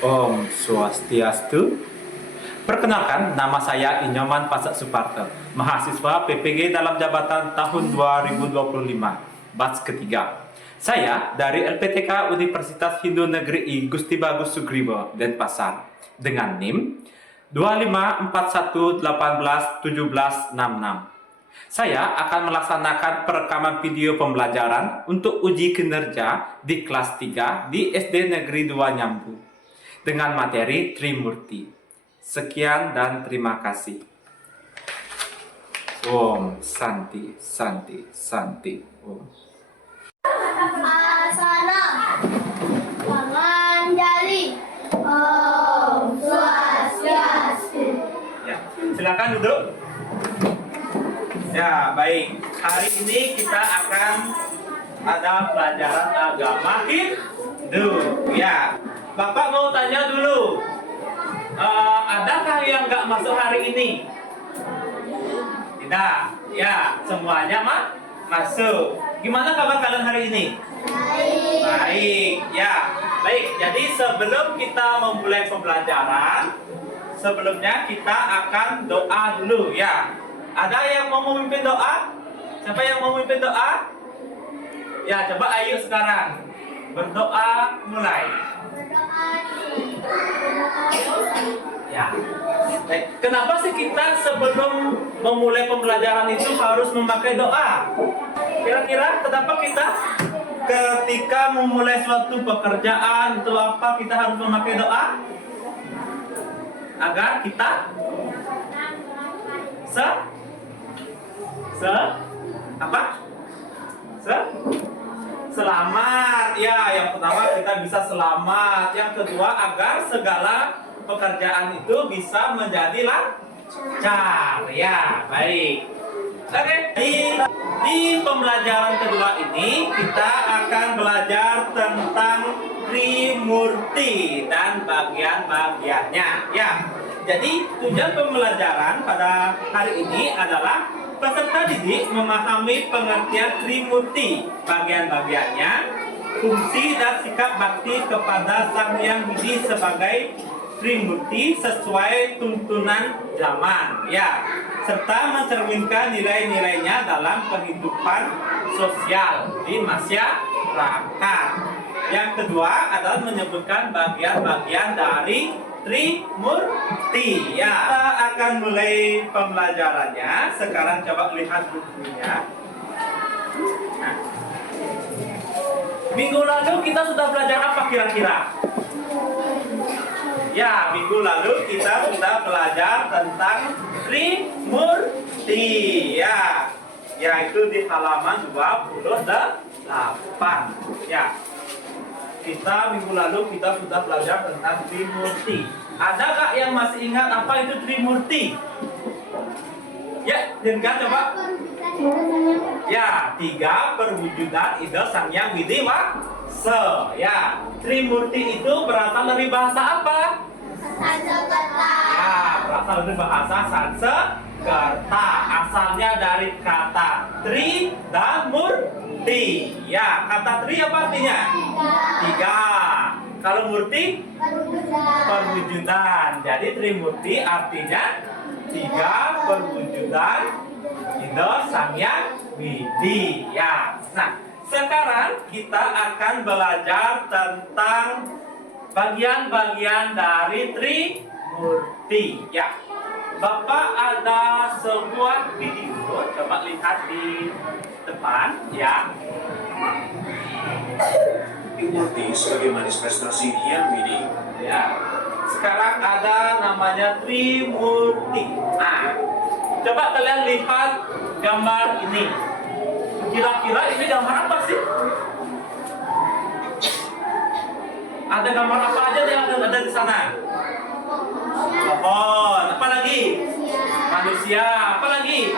Om Swastiastu. Perkenalkan, nama saya Inyoman Pasak Suparto, mahasiswa PPG dalam jabatan tahun 2025, batch ketiga. Saya dari LPTK Universitas Hindu Negeri I Gusti Bagus Sugriwo, Denpasar, dengan NIM 2541181766. Saya akan melaksanakan perekaman video pembelajaran untuk uji kinerja di kelas 3 di SD Negeri 2 Nyambu dengan materi Trimurti. Sekian dan terima kasih. Om Santi Santi Santi Om. Asana Panganjali Om Swastiastu. Ya, silakan duduk. Ya, baik. Hari ini kita akan ada pelajaran agama Hindu. Ya, Bapak mau tanya dulu. Adakah yang nggak masuk hari ini? Tidak. Ya, semuanya masuk. Gimana kabar kalian hari ini? Baik. Baik. Ya, baik. Jadi sebelum kita memulai pembelajaran, sebelumnya kita akan doa dulu ya. Ada yang mau memimpin doa? Siapa yang mau memimpin doa? Ya, coba ayo sekarang. Berdoa mulai. Ya. Baik. Kenapa sih kita sebelum memulai pembelajaran itu harus memakai doa? Kira-kira kenapa kita ketika memulai suatu pekerjaan itu apa kita harus memakai doa? Agar kita selamat. Ya, yang pertama kita bisa selamat. Yang kedua agar segala pekerjaan itu bisa menjadi lancar. Ya, baik. Oke, di pembelajaran kedua ini kita akan belajar tentang Trimurti dan bagian-bagiannya. Ya, jadi tujuan pembelajaran pada hari ini adalah peserta didik memahami pengertian Trimurti, bagian-bagiannya, fungsi dan sikap bakti kepada Sang Hyang Widi sebagai Trimurti sesuai tuntunan zaman, ya, serta mencerminkan nilai-nilainya dalam kehidupan sosial di masyarakat. Yang kedua adalah menyebutkan bagian-bagian dari Trimurti. Ya, kita akan mulai pembelajarannya. Sekarang coba lihat bukunya. Nah, minggu lalu kita sudah belajar apa kira-kira? Ya, minggu lalu kita sudah belajar tentang Trimurti. Ya, yaitu di halaman 28. Ya. Kita minggu lalu kita sudah belajar tentang Trimurti. Ada nggak yang masih ingat apa itu Trimurti? Ya, dengar coba. Ya, 3 perwujudan Ida Sang Hyang Widi Wangsa. Ya, Trimurti itu berasal dari bahasa apa? Sanskerta. Ya, berasal dari bahasa Sanskerta. Asalnya dari kata Tri dan Murti. Ya, kata Tri apa artinya? 3. Kalau Murti? Perwujudan. Jadi Trimurti artinya 3 perwujudan Ida Sang Hyang Widi. Ya. Nah, sekarang kita akan belajar tentang bagian-bagian dari Trimurti. Ya. Bapak ada sebuah video, coba lihat di depan, ya. Trimurti sebagai manifestasi Hyang Widi. Ya. Sekarang ada namanya Trimurti. Nah, coba kalian lihat gambar ini. Kira-kira ini gambar apa sih? Ada gambar apa aja yang ada di sana? Pohon. Apa lagi? Manusia. Apa lagi?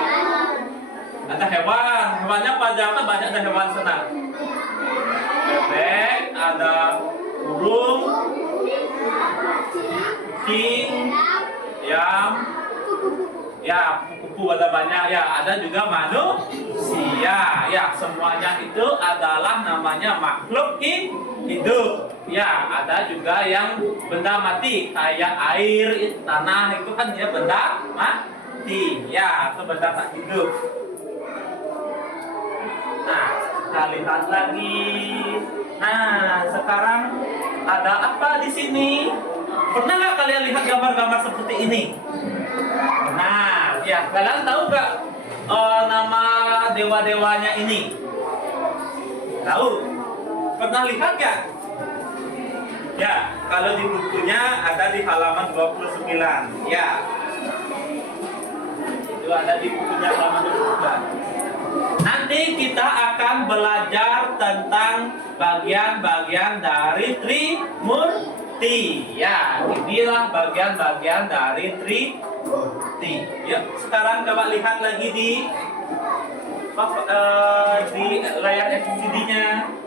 Ada hewan. Hewannya apa aja? Banyak ada hewan sana. Bebek, ada burung, kucing, ayam, ya kupu-kupu ada banyak ya. Ada juga manusia. manusia. Ya, semuanya itu adalah namanya makhluk hidup. Ya, ada juga yang benda mati kayak air, tanah itu kan dia benda mati. Ya, itu benda tak hidup. Nah, kita lihat lagi. Nah, sekarang ada apa di sini? Pernah nggak kalian lihat gambar-gambar seperti ini? Nah, ya kalian tahu nggak nama dewa-dewanya ini? Tahu? Pernah lihat nggak? Ya, kalau di bukunya ada di halaman 29. Ya, itu ada di bukunya halaman 29. Nanti kita akan belajar tentang bagian-bagian dari Trimurti. Ya, inilah bagian-bagian dari Trimurti. Yuk, sekarang coba lihat lagi di layar LCD-nya.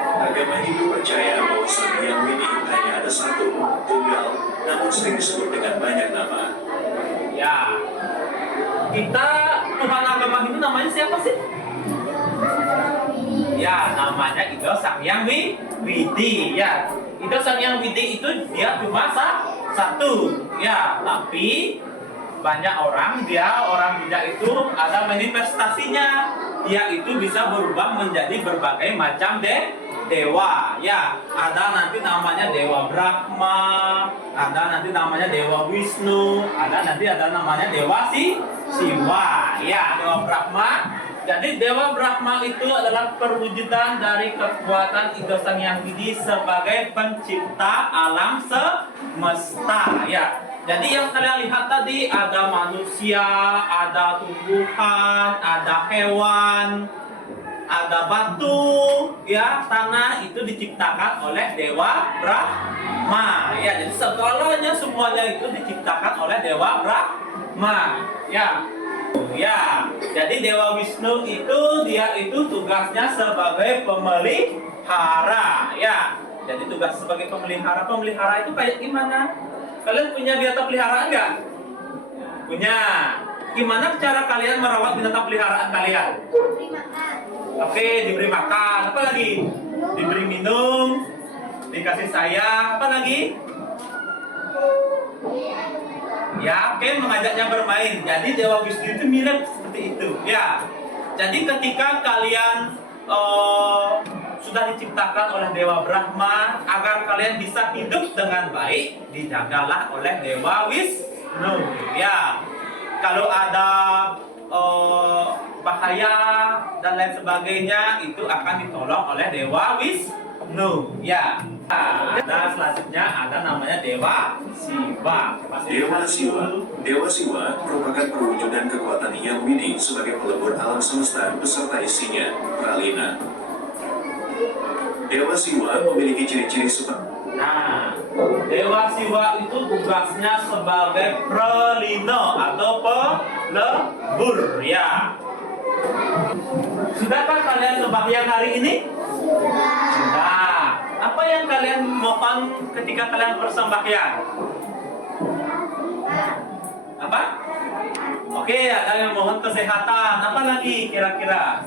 Agama Hindu percaya bahwa Sang Hyang Widi hanya ada satu, tunggal, namun sering disebut dengan banyak nama. Ya, kita Tuhan agama Hindu namanya siapa sih? Ya, namanya Ida Sang Hyang Widi. Ya, Ida Sang Hyang Widi itu dia cuma satu. Ya, tapi banyak orang dia itu ada manifestasinya. Dia itu bisa berubah menjadi berbagai macam dewa. Ya, ada nanti namanya Dewa Brahma, ada nanti namanya Dewa Wisnu, ada namanya Dewa Siwa. Ya, Dewa Brahma. Jadi Dewa Brahma itu adalah perwujudan dari kekuatan Ida Sang Hyang Widi sebagai pencipta alam semesta. Ya. Jadi yang kalian lihat tadi ada manusia, ada tumbuhan, ada hewan, ada batu, ya, tanah itu diciptakan oleh Dewa Brahma. Ya, jadi segalanya semuanya itu diciptakan oleh Dewa Brahma. Ya. Ya, jadi Dewa Wisnu itu dia itu tugasnya sebagai pemelihara. Ya, jadi tugas sebagai pemelihara. Pemelihara itu kayak gimana? Kalian punya binatang peliharaan nggak? Punya. Gimana cara kalian merawat binatang peliharaan kalian? Diberi makan. Oke, diberi makan. Apa lagi? Diberi minum, dikasih sayang. Apa lagi? Ya, oke, mengajaknya bermain. Jadi Dewa Wisnu itu mirip seperti itu. Ya. Jadi ketika kalian sudah diciptakan oleh Dewa Brahma agar kalian bisa hidup dengan baik, dijagalah oleh Dewa Wisnu. Ya, kalau ada bahaya dan lain sebagainya itu akan ditolong oleh Dewa Wisnu. Ya. Nah, selanjutnya ada namanya Dewa Siwa. Dewa Siwa merupakan perwujudan kekuatan Hyang Widi sebagai pelebur alam semesta beserta isinya, pralina. Dewa Siwa memiliki ciri-ciri seperti. Nah, Dewa Siwa itu tugasnya sebagai pralina atau pelebur. Ya. Sudahkah kalian sembahyang hari ini? Sudah. Apa yang kalian mohon ketika kalian bersembahyang? Apa? Oke, ada yang mohon kesehatan. Apa lagi kira-kira?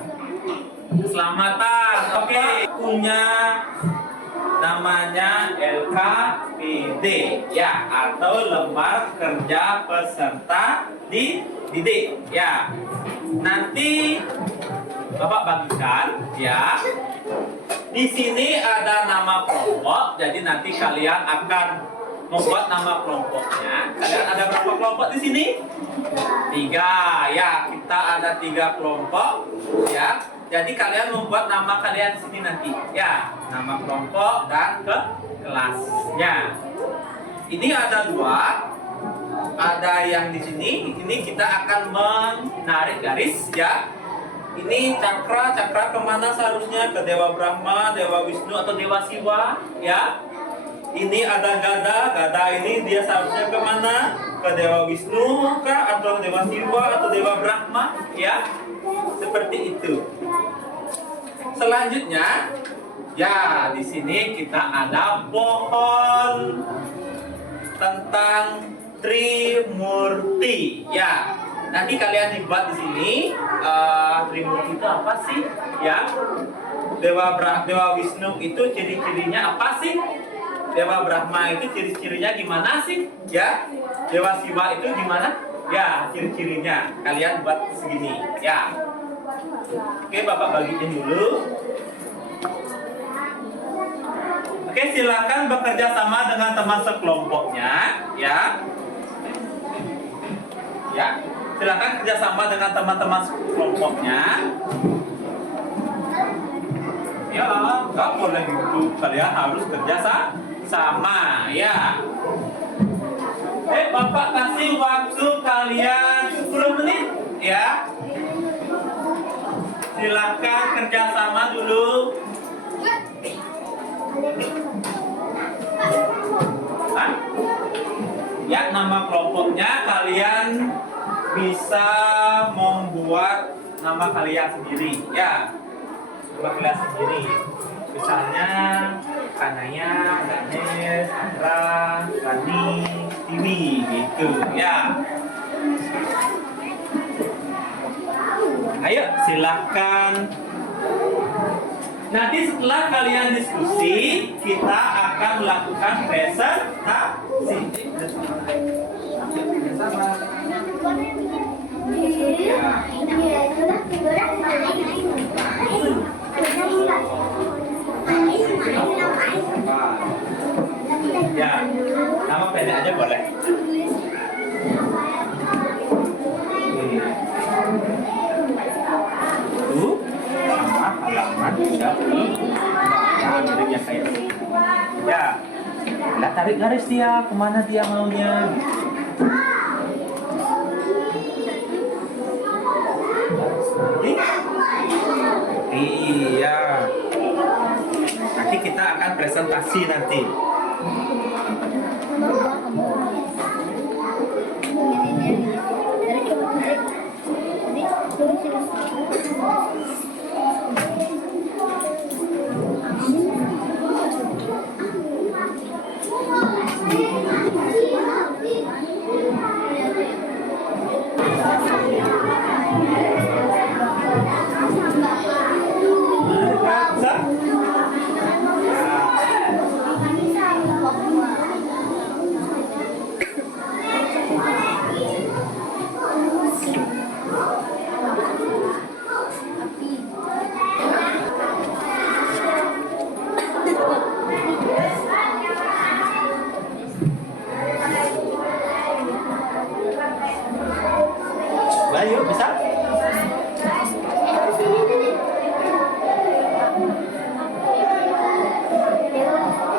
Keselamatan. Oke, punya namanya LKPD ya, atau lembar kerja peserta didik ya. Nanti Bapak bagikan ya. Di sini ada nama kelompok, jadi nanti kalian akan membuat nama kelompoknya. Kalian ada berapa kelompok di sini? 3 ya, kita ada 3 kelompok ya. Jadi kalian membuat nama kalian di sini nanti ya, nama kelompok dan ke kelasnya. Ini ada 2, ada yang di sini. Ini kita akan menarik garis ya. Ini cakra kemana seharusnya? Ke Dewa Brahma, Dewa Wisnu atau Dewa Siwa ya. Ini ada gada ini dia seharusnya kemana? Ke Dewa Wisnu kah? Atau Dewa Siwa atau Dewa Brahma ya. Seperti itu. Selanjutnya ya, di sini kita ada pohon tentang Trimurti ya. Nanti kalian dibuat di sini. Trimurti itu apa sih? Ya, Dewa Wisnu itu ciri-cirinya apa sih? Dewa Brahma itu ciri-cirinya gimana sih? Ya, Dewa Siwa itu gimana? Ya, ciri-cirinya kalian buat segini. Ya, oke, Bapak bagiin dulu. Oke, silakan bekerja sama dengan teman sekelompoknya. Ya, ya, silakan kerjasama dengan teman-teman sekelompoknya. Ya, nggak boleh gitu. Kalian harus kerja sama, ya. Bapak kasih waktu kalian 10 menit, ya. Silakan kerjasama dulu. Hah? Ya, nama kelompoknya kalian bisa membuat nama kalian sendiri, ya. Nama kalian sendiri. Misalnya Kanaya, Ganes, Andra, Rani, Tiwi, gitu, ya. Ayo, silakan. Nanti setelah kalian diskusi, kita akan melakukan presentasi. Ya, nama pendek aja boleh. Itu sama halaman sudah mirip yang kayak ini. Ya, nah tarik garis dia kemana dia maunya. Iya. Nanti kita akan presentasi nanti. Ayo, bisa?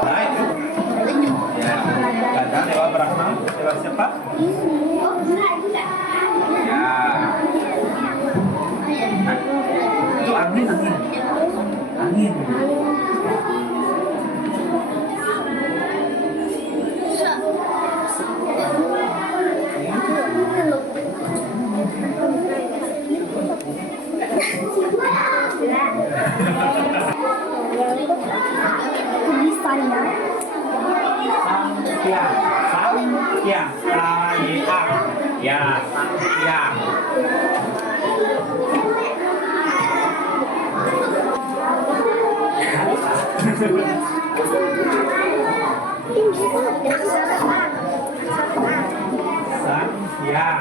Nah, itu. Ya, ada Dewa Brahma, Dewa siapa? Ya. Nah, itu angin. Angin. Tulisannya Sampiang, ya, Sampiang. Sampiang.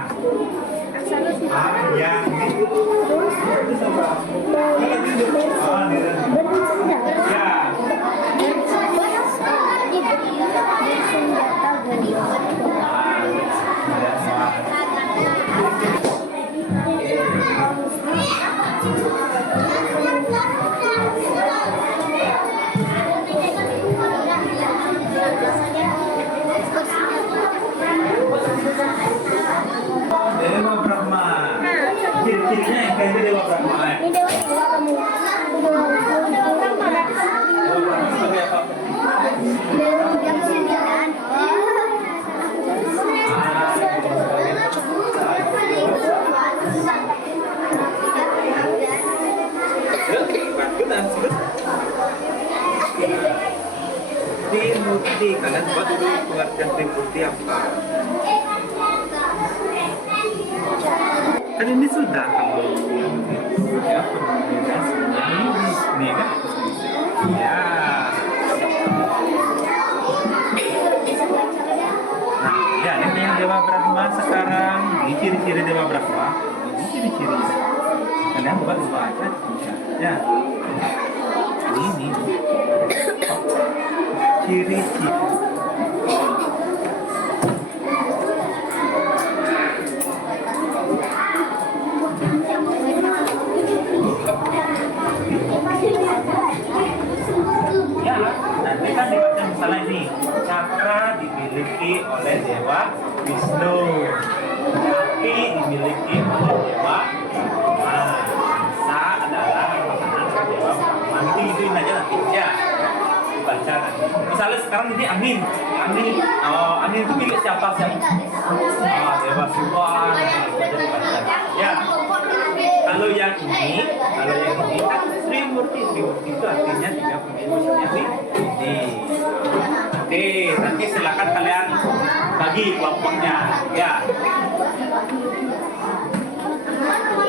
Dewa Brahma. Ciri-cirinya yang kayak Dewa Brahma. ini dewa kamu. Dewa Sebagai apa? yang 9. Trimurti, kalian buat dulu pengertian Trimurti apa? Kan ini sudah ya kombinasinya ini kan. Ya. Nah, ya ini yang Dewa Brahma sekarang. Ini ciri-ciri Dewa Brahma. Ini ciri-ciri. Kalian buat baca ya. Ini ciri-ciri. Ya, nanti kan dibaca misalnya ini cakra dimiliki oleh Dewa Wisnu, kaki dimiliki oleh Dewa Brahma, sa adalah makanan Dewa Brahma. Itu ituin aja nanti ya dibaca nanti. Misalnya sekarang ini angin, angin itu milik siapa sih? Dewa Siwa. Ya. Kalau yang ini kan Trimurti itu artinya 3 penyelusunya ini. Oke, nanti silakan kalian bagi kelompoknya, ya.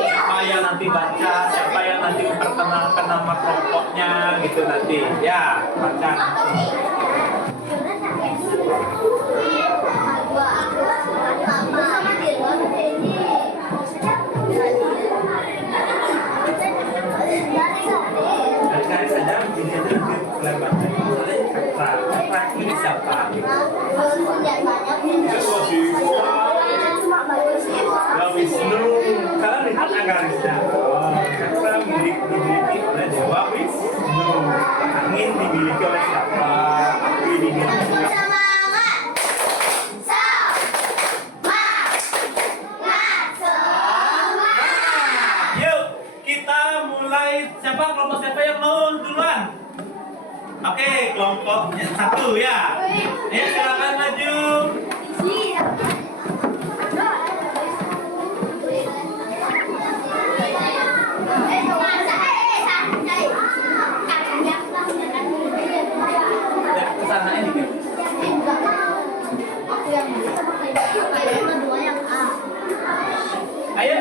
Siapa yang nanti baca, siapa yang nanti memperkenalkan nama kelompoknya, gitu nanti, ya, baca nanti. Cari saja ini aja kalian baca. Cakra ini siapa? Dewa Wisnu. Kalian lihat garisnya. Cakra dimiliki oleh Dewa Wisnu. Angin dimiliki oleh siapa? Api dimiliki oleh siapa kelompok siapa yang mau duluan? Oke, kelompoknya 1 ya. Silakan maju. Ya, kesana ini. Ayo.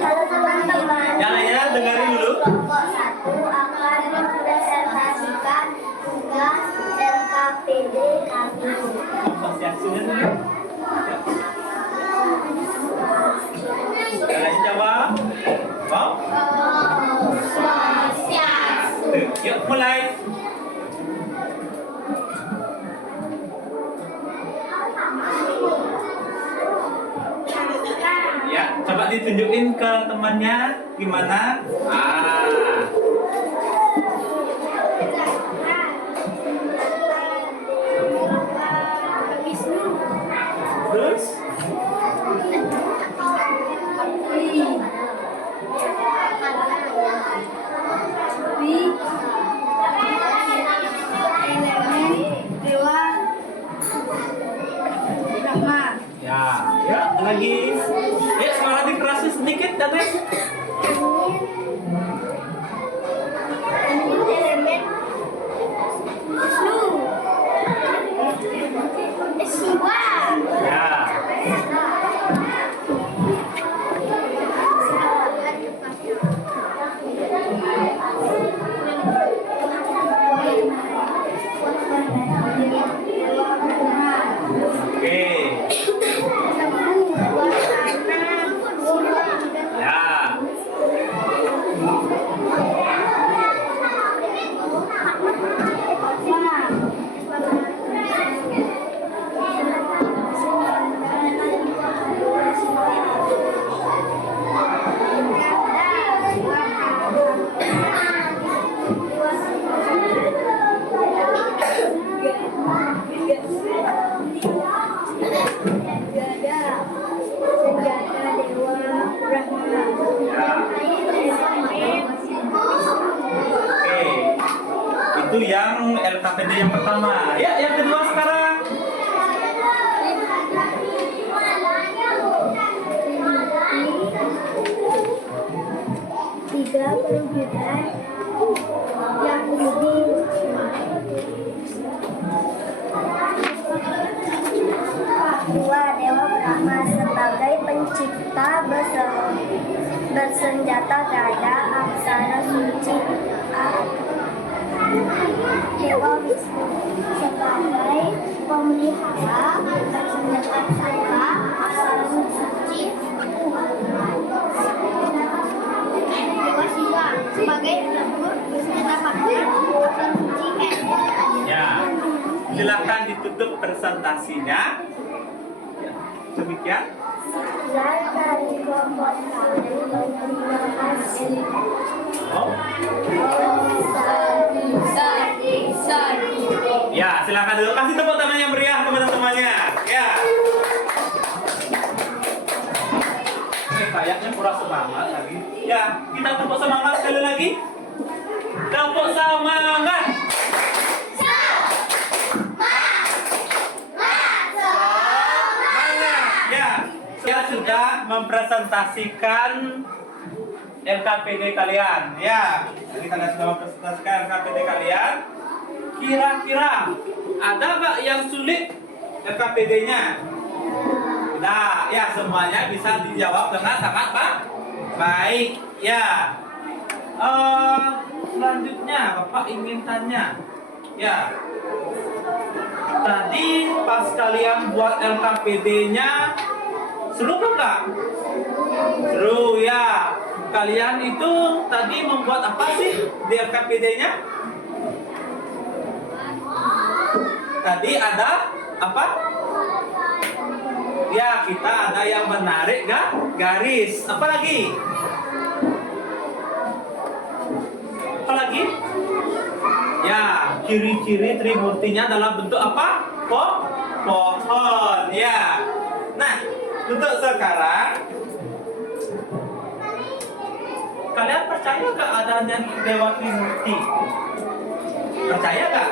Halo teman-teman. Ya, dengerin dulu. Kelompok 1 akan mempresentasikan tugas LKPD kami. Asosiasinya dulu. Kalian jawab. Mau? Yuk mulai. Ya, coba ditunjukin ke temannya gimana? Terus? Dewa Brahma. Ya, lagi. Ya, suara dikerasin sedikit, Danes. Elemen Wisnu. Siwa. Ya. Oke. Ya. Itu yang LKPD yang pertama. Ya, yang kedua sekarang. Tiga perwujudan yang lebih dua Dewa Brahma sebagai pencipta bersenjata gada aksara suci Dewa Wisnu sebagai pemelihara bersenjata gada aksara suci Dewa Siwa sebagai pelebur bersenjata pakaian aksara suci Ya, silakan ditutup presentasinya. Ya, demikian. Sekian dari kelompok kami, terima kasih. Oh. Ya, silakan dulu kasih tepuk tangan yang meriah kepada temannya. Ya. Kayaknya kurang semangat lagi. Ya, kita tepuk semangat sekali lagi. Tepuk semangat. Saya sudah mempresentasikan LKPD kalian. Ya, jadi kalian sudah mempresentasikan LKPD kalian. Kira-kira ada nggak yang sulit LKPD-nya? Nah, ya semuanya bisa dijawab dengan sangat baik. Ya. Selanjutnya Bapak ingin tanya. Ya. Tadi pas kalian buat LKPD-nya seru nggak? Seru ya. Kalian itu tadi membuat apa sih di LKPD-nya? Tadi ada apa? Ya, kita ada yang menarik garis. Apa lagi? Apa lagi? Ya, ciri-ciri Trimurtinya dalam bentuk apa? Pohon. Ya. Nah, untuk sekarang kalian percaya gak adanya Dewa Trimurti? Percaya gak?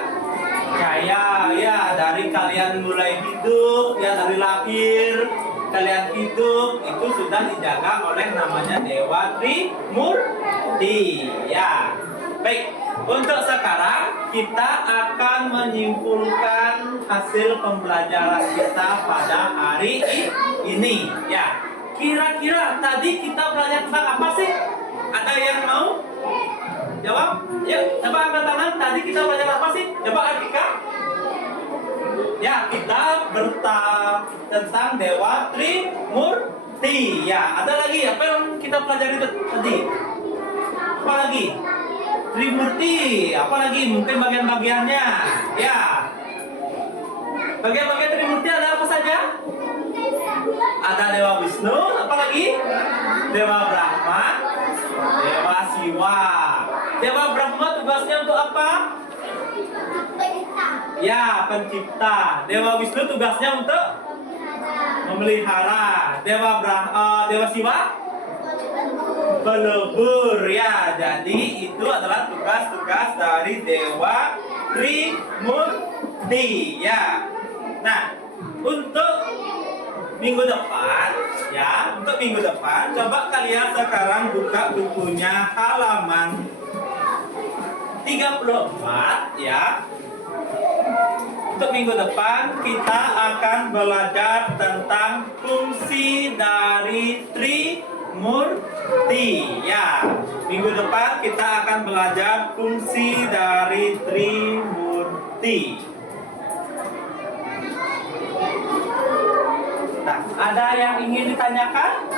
Percaya ya, dari kalian mulai hidup ya, dari lahir kalian hidup itu sudah dijaga oleh namanya Dewa Trimurti ya. Baik, untuk sekarang kita akan menyimpulkan hasil pembelajaran kita pada hari ini ya. Kira-kira tadi kita belajar tentang apa sih? Ada yang mau jawab? Yuk, coba angkat tangan. Tadi kita belajar apa sih? Coba Artika. Ya, kita tentang Dewa Trimurti. Ya, ada lagi apa yang kita pelajari tadi? Apa lagi? Trimurti. Apa lagi? Mungkin bagian-bagiannya. Ya. Bagian-bagian Trimurti ada apa saja? Ada Dewa Wisnu, apa lagi? Dewa Brahma, Dewa Siwa. Dewa Brahma tugasnya untuk apa? Ya, pencipta. Dewa Wisnu tugasnya untuk memelihara. Dewa Siwa pelebur ya. Jadi itu adalah tugas-tugas dari Dewa Trimurti ya. Nah, untuk minggu depan ya, untuk minggu depan coba kalian sekarang buka bukunya halaman 34 ya. Untuk minggu depan kita akan belajar tentang fungsi dari Trimurti ya. Minggu depan kita akan belajar fungsi dari Trimurti. Nah, ada yang ingin ditanyakan?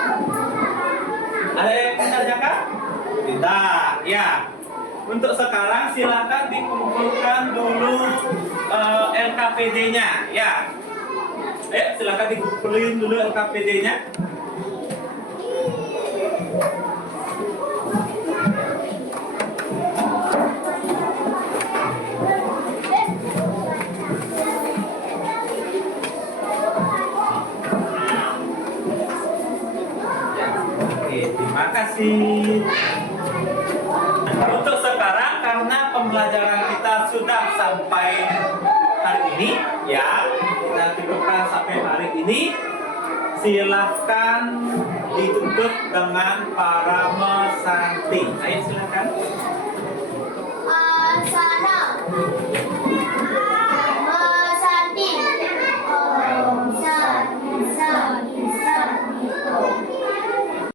Ada yang ingin ditanyakan? Tidak, ya. Untuk sekarang silakan dikumpulkan dulu LKPD-nya, ya. Ayo, silakan dikumpulin dulu LKPD-nya. Terima kasih. Untuk sekarang karena pembelajaran kita sudah sampai hari ini ya, kita cukupkan sampai hari ini. Silahkan ditutup dengan para mesanti. Ayo silahkan.